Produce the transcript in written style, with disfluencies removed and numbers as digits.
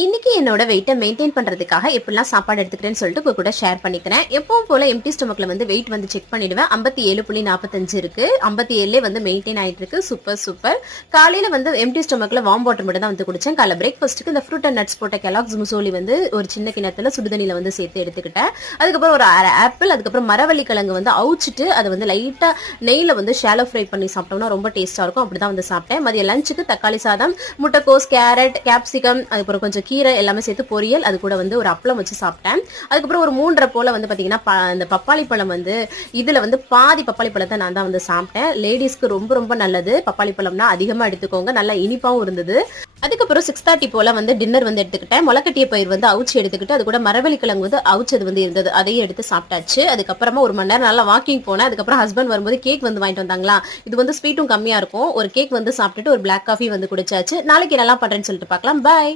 இன்னைக்கு என்னோட வெயிட்டை மெயின்டைன் பண்றதுக்காக எப்படிலாம் சாப்பாடு எடுத்துக்கிறேன்னு சொல்லிட்டு உங்க கூட ஷேர் பண்ணிக்கிறேன். எப்பவும் போல எம்டி ஸ்டொமக்ல வந்து வெயிட் வந்து செக் பண்ணிடுவேன். 57.45 இருக்கு. 57 வந்து மெயின்டைன் ஆயிட்டு இருக்கு. Super super. காலையில வந்து எம்டி ஸ்டொமக்ல வார்ம் வாட்டர் மட்டும் தான் வந்து குடிச்சேன். காலைல பிரேக்ஃபாஸ்ட்டுக்கு இந்த ஃப்ரூட் அண்ட் நட்ஸ் போட்ட கெலாக்ஸ் முசோலி வந்து ஒரு சின்ன கிண்ணத்துல சுடுதண்ணில வந்து சேர்த்து எடுத்துக்கிட்டேன். அதுக்கப்புறம் ஒரு அரை ஆப்பிள், அதுக்கப்புறம் மரவள்ளி கிழங்கு வந்து அவிச்சிட்டு அதை வந்து லைட்டா நெய்ல வந்து ஷாலோ ஃப்ரை பண்ணி சாப்பிட்டோம்னா ரொம்ப டேஸ்டா இருக்கும். அப்படிதான் வந்து சாப்பிட்டேன். மதிய லஞ்சுக்கு தக்காளி சாதம், முட்டைக்கோஸ், கேரட், கேப்சிகம், அதுக்கப்புறம் கொஞ்சம் கீரை எல்லாமே சேர்த்து பொரியல், அது கூட வந்து ஒரு அப்பளம் வச்சு சாப்பிட்டேன். அதுக்கப்புறம் ஒரு 3:30 போல வந்து பாத்தீங்கன்னா இந்த பப்பாளி பழம் வந்து இதுல வந்து பாதி பப்பாளி பழத்தை நான் தான் வந்து சாப்பிட்டேன். லேடிஸ்க்கு ரொம்ப ரொம்ப நல்லது பப்பாளி பழம்னா, அதிகமா எடுத்துக்கோங்க. நல்லா இனிப்பாவும் இருந்தது. அதுக்கப்புறம் 6:30 போல வந்து டின்னர் வந்து எடுத்துக்கிட்டேன். முளைக்கட்டிய பயிர் வந்து அவிச்சு எடுத்துக்கிட்டு அது கூட மரவள்ளி கிழங்கு வந்து அவிச்சது வந்து இருந்தது, அதையும் எடுத்து சாப்பிட்டாச்சு. அதுக்கப்புறமா 1 மணி நேரம் நல்லா வாக்கிங் போனேன். அதுக்கப்புறம் ஹஸ்பண்ட் வரும்போது கேக் வந்து வாங்கிட்டு வந்தாங்களா, இது வந்து ஸ்வீட்டும் கம்மியா இருக்கும். ஒரு கேக் வந்து சாப்பிட்டுட்டு ஒரு பிளாக் காஃபி வந்து குடிச்சாச்சு. நாளைக்கு நல்லா பண்றேன்னு சொல்லிட்டு பார்க்கலாம். பாய்.